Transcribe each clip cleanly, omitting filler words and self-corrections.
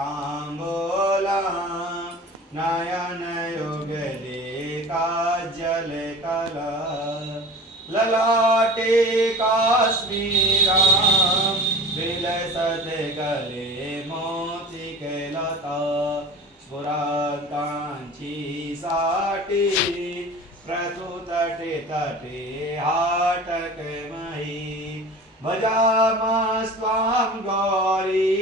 तांबूला नयन युगले काजल कला ललाटे काश्मीरा विलसत गले मोती के लता स्फुरत कांची साटी प्रतुतटे तटे हाटक मही भजामस्त्वां गौरी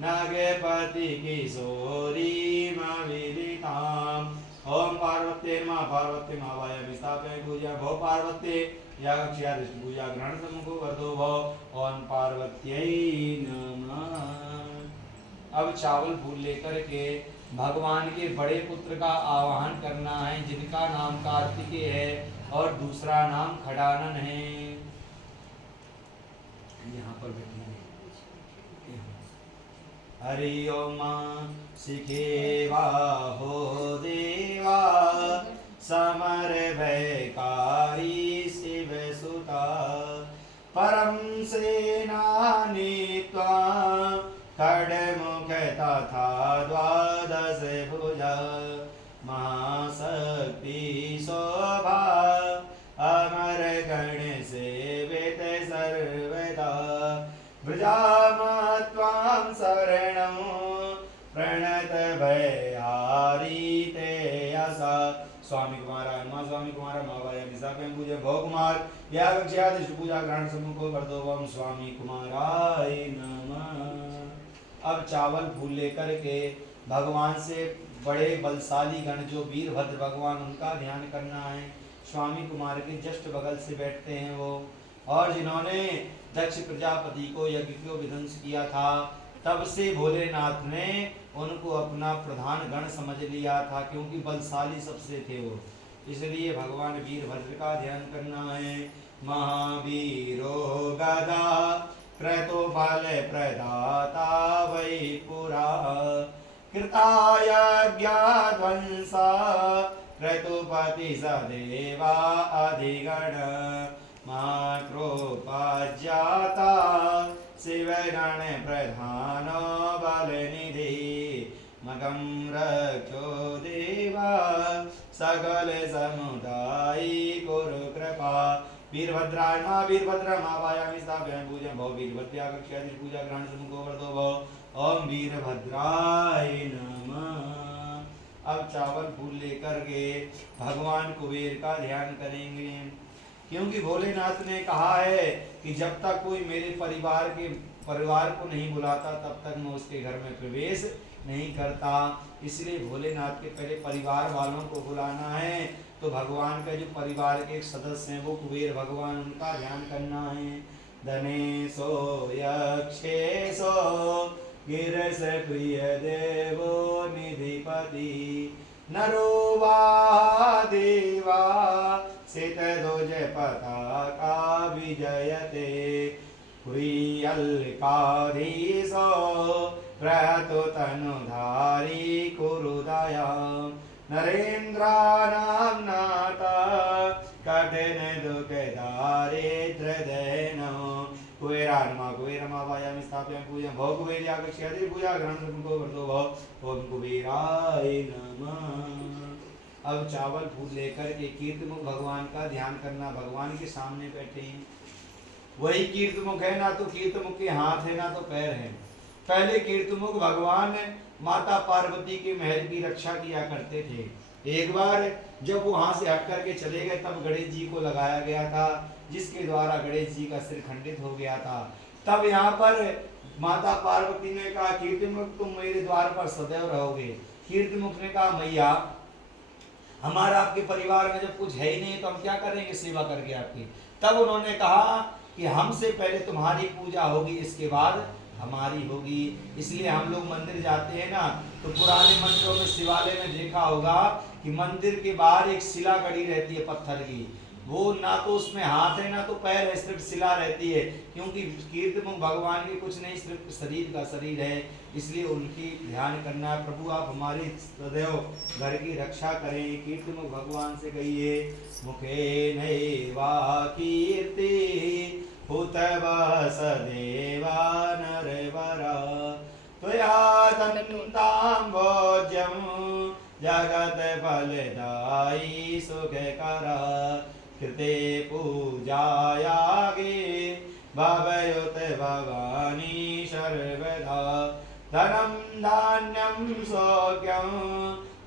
नगपति किशोरी मविदिताम्। ओम पार्वती नमः पार्वती महावाया स्थापय पूजा भो पार्वती यागक्ष्या दृष्टि पूजा ग्रहण सम्मुखो वर्धो भो। ओम पार्वत्यै नमः। अब चावल फूल लेकर के भगवान के बड़े पुत्र का आवाहन करना है जिनका नाम कार्तिकेय है और दूसरा नाम खड़ानन है। यहाँ पर बैठे हरि ओम सिखेवा हो देवा समर भयकारी शिव सुता परम सेनानी त्वा खड्गमुख तथा द्वादश भुजा महाशक्ति शोभा अमर गण सेवित सर्वदा व्रजामत्वां शरणं प्रणत भयहारी ते यसा। स्वामी कुमार हनुमान स्वामी कुमार महावाया निशाभ्यां पूज्य भो कुमार यागक्ष्या दृष्टि पूजा ग्रहण सम्मुखो वर्धो भो। स्वामी कुमाराय नमः। अब चावल फूल लेकर के भगवान से बड़े बलशाली गण जो वीरभद्र भगवान उनका ध्यान करना है। स्वामी कुमार के जस्ट बगल से बैठते हैं वो, और जिन्होंने दक्ष प्रजापति को यज्ञ को विध्वंस किया था तब से भोलेनाथ ने उनको अपना प्रधान गण समझ लिया था क्योंकि बलशाली सबसे थे वो, इसलिए भगवान वीरभद्र का ध्यान करना है। महावीरो गदा क्रतुफल प्रदाता वै पुरा कृतायज्ञाध्वंसा क्रतुपति सदेवा अधिगण मातृपाज्याता शिवगण प्रधान बलनिधि मगं रक्षो देवा सकल समुदाय कुरु कृपा। वीरभद्राय नमः वीरभद्र महावायामि स्थापयामि पूज्यं भो वीरभद्राय पूजा ग्रहण सम्मुखो वर्धो भो। ओम वीरभद्राय नमः। अब चावल फूल लेकर के भगवान कुबेर का ध्यान करेंगे क्योंकि भोलेनाथ ने कहा है कि जब तक कोई मेरे परिवार को नहीं बुलाता तब तक मैं उसके घर में प्रवेश नहीं करता। इसलिए भोलेनाथ के पहले परिवार वालों को बुलाना है। तो भगवान का जो परिवार के एक सदस्य हैं वो कुबेर भगवान, उनका ध्यान करना है। धनेशो यक्षेशो गिरस प्रिय देवो निधिपति नरो वा देवा सित ध्वज पताका विजयते हुयल्काधीशो प्रहतो तनुधारी कुरुदया नरेन्द्राणां नाथा कठिन दुख दारिद्र्यदयनो। कुबेरा नमः कुबेर महावायामि स्थापयामि पूज्यं भो कुबेर यागक्ष्या पूजा ग्रहण सम्मुखो वर्धो भो। ओम कुबेराय नमः। अब चावल फूल लेकर के कीर्तमुख भगवान का ध्यान करना। भगवान के सामने बैठे हैं, वही कीर्तमुख है, ना तो कीर्तमुख के हाथ है ना तो पैर है। पहले कीर्तमुख भगवान माता पार्वती के महल की रक्षा किया करते थे। एक बार जब वो वहां से हट करके चले गए तब गणेश जी को लगाया गया था, जिसके द्वारा गणेश जी का सिर खंडित हो गया था। तब यहाँ पर माता पार्वती ने कहा कीर्तमुख तुम मेरे द्वार पर सदैव रहोगे। कीर्तमुख ने कहा मैया हमारा आपके परिवार में जब कुछ है ही नहीं तो हम क्या करेंगे सेवा करके आपकी। तब उन्होंने कहा कि हमसे पहले तुम्हारी पूजा होगी, इसके बाद हमारी होगी। इसलिए हम लोग मंदिर जाते हैं ना, तो पुराने मंदिरों में शिवालय में देखा होगा कि मंदिर के बाहर एक शिला गड़ी रहती है पत्थर की। वो ना तो उसमें हाथ है ना तो पैर है, सिर्फ शिला रहती है, क्योंकि कीर्तमुख भगवान के कुछ नहीं, सिर्फ शरीर का शरीर है। इसलिए उनकी ध्यान करना है। प्रभु आप हमारी सदैव घर की रक्षा करें। कीर्तमुख भगवान से कहिए मुखे नैवा कीर्ति हुतवा सदेवा नरवरा त्वया दन्ताम्बोजं जगत फलदायी सुखकरा कृते पूजायागे भवयुत भवानी सर्वदा धनं धान्यं सौख्यं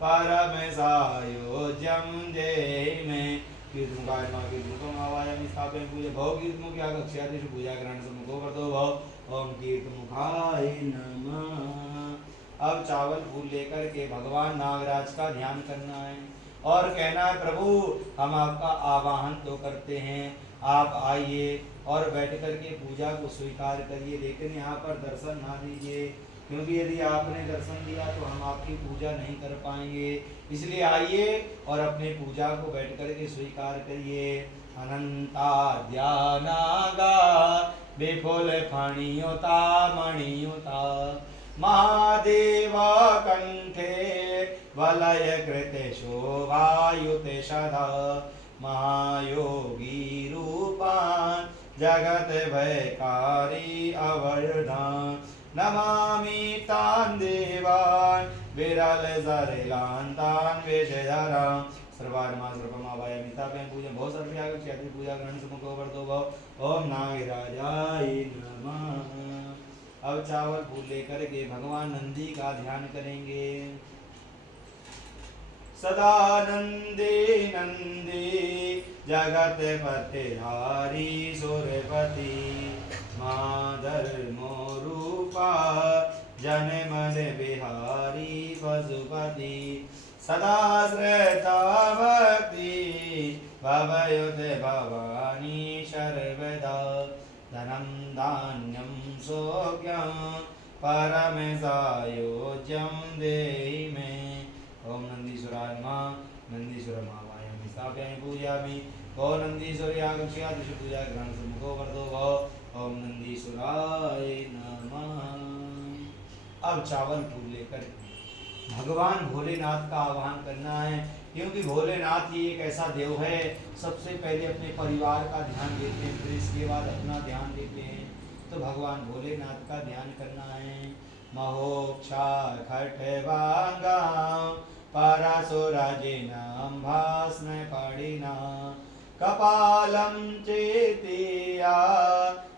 परम सायोज्यं देहि मे कीर्तमुखाय नमः कीर्तमुखमावायामि स्थापयामि पूजा भव कीर्तमुख्या कक्ष्यादिषु पूजा ग्रहण सम्मुखो वर्तो भव ओम कीर्तमुखाय नमः। अब चावल फूल लेकर के भगवान नागराज का ध्यान करना है और कहना है प्रभु हम आपका आवाहन तो करते हैं, आप आइए और बैठ कर के पूजा को स्वीकार करिए, लेकिन यहाँ पर दर्शन ना दीजिए, क्योंकि यदि आपने दर्शन दिया तो हम आपकी पूजा नहीं कर पाएंगे। इसलिए आइए और अपने पूजा को बैठ कर के स्वीकार करिए। अनंताद्यानागा विपुल फणियोता मणियोता महादेव कंठे वलय कृते शोभायुते सदा महायोगी रूपान् जगत भयकारी अवरदान् नमामि तान् देवान् विरल सलिलान् तान् वेशधरान् सर्वार्मा सर्वमावायामि स्थापयामि पूजा भव सर्वयागक्ष्यादि पूजा ग्रहण सम्मुखो वर्तो भव ओम नागराजाय नमः। अब चावल फूल लेकर के भगवान नंदी का ध्यान करेंगे। सदानंदे नंदे जगत पतिधारी सुरपति माधर्मो रूपा जनमन बिहारी पशुपति सदा श्रद्धा भक्ति भवयुत भवानी सर्वदा धनं धान्यं सौख्यं परम सायोज्यं देहि मे ओम नंदीश्वराय नमः नंदीश्वरमावायामि स्थापयामि पूजयामि ओम नंदीश्वर यागक्ष्यादिषु पूजा ग्रहण सम्मुखो वर्तो भव ओम नंदीश्वराय नमः। अब चावल फूल लेकर भगवान भोलेनाथ का आह्वान करना है, क्योंकि भोलेनाथ ही एक ऐसा देव है, सबसे पहले अपने परिवार का ध्यान देते हैं, फिर इसके बाद अपना ध्यान देते हैं। तो भगवान भोलेनाथ का ध्यान करना है। महोक्षा खट्वांगा परासुराजिनां भास्म पडिना कपालं चेतिया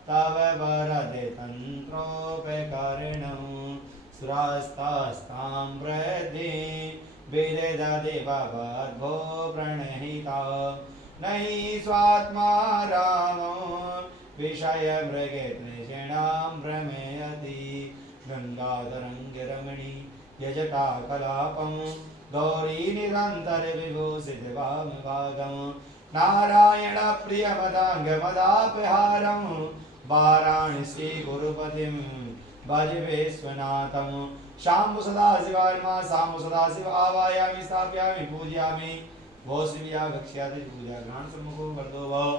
तव वरद तन्त्रोपकरणं सुरास्तास्तां वृद्धि विदधदेववद्भो प्रणहिता नहि स्वात्मा रामो विषय मृगे तृषिणां भ्रमयति गंगाधरंगरमणि यजटा कलापं गौरी निरंतर विभूषित वामभागं नारायण प्रियमदांग मदापहारं वाराणसी गुरुपतिं भज विश्वनाथं शाम्भु सदाशिवाय नमः शाम्भु सदाशिव आवायामि स्थापयामि पूजयामि वो शिवयागक्ष्यादि पूजा ग्रहण सम्मुखो वर्तो भव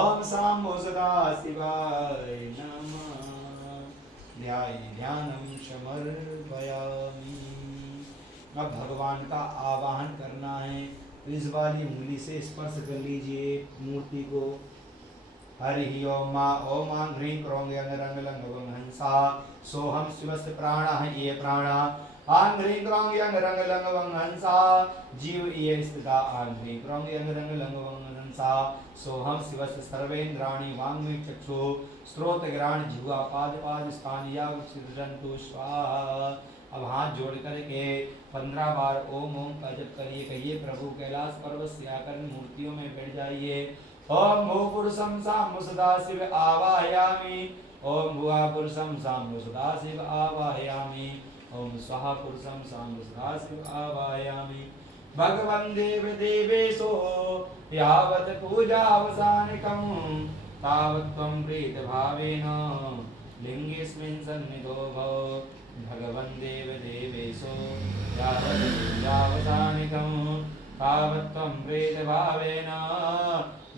ओम शाम्भु सदाशिवाय नमः ध्यानं समर्पयामि। अब भगवान का आवाहन करना है, तो इस वाली उंगली से स्पर्श कर लीजिए मूर्ति को। हरि ओम मां ओम ह्रीं क्रों रंग लंग हंसा सोहम शिवस्य प्राण ये प्राण आं ह्रीं क्रों रंग लंग हंसा जीव ये स्थिता आं ह्रीं क्रों रंग लंग हंसा सोहम शिवस्य सर्वेन्द्राणि वाङ्मय चक्षु स्रोत ग्राण जिह्वा पाद पाद स्थान यागु स्वाहा। अब हाथ जोड़ करके 15 बार ओम ओम का जप करिए, कहिए प्रभु कैलाश पर्वत से आकर मूर्तियों में बैठ जाइए। ओम भू पुरुषम साम सदाशिव आवाहयामि ओम भुआ पुरुषम साम सदाशिव आवाहयामि ओम स्वाहा पुरुषम साम सदाशिव आवाहयामि भगवन् देव देवेशो यावत् पूजावसानिकं तावत् त्वं प्रीत भावेन लिंगेऽस्मिन् सन्निधो भव भगवन् देव देवेशो यावत् पूजावसानिकं तावत् त्वं प्रीत भावेन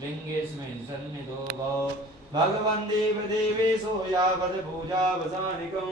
लिंगेऽस्मिन् सन्निधो भव भगवन् देव देवेशो यावत् पूजावसानिकं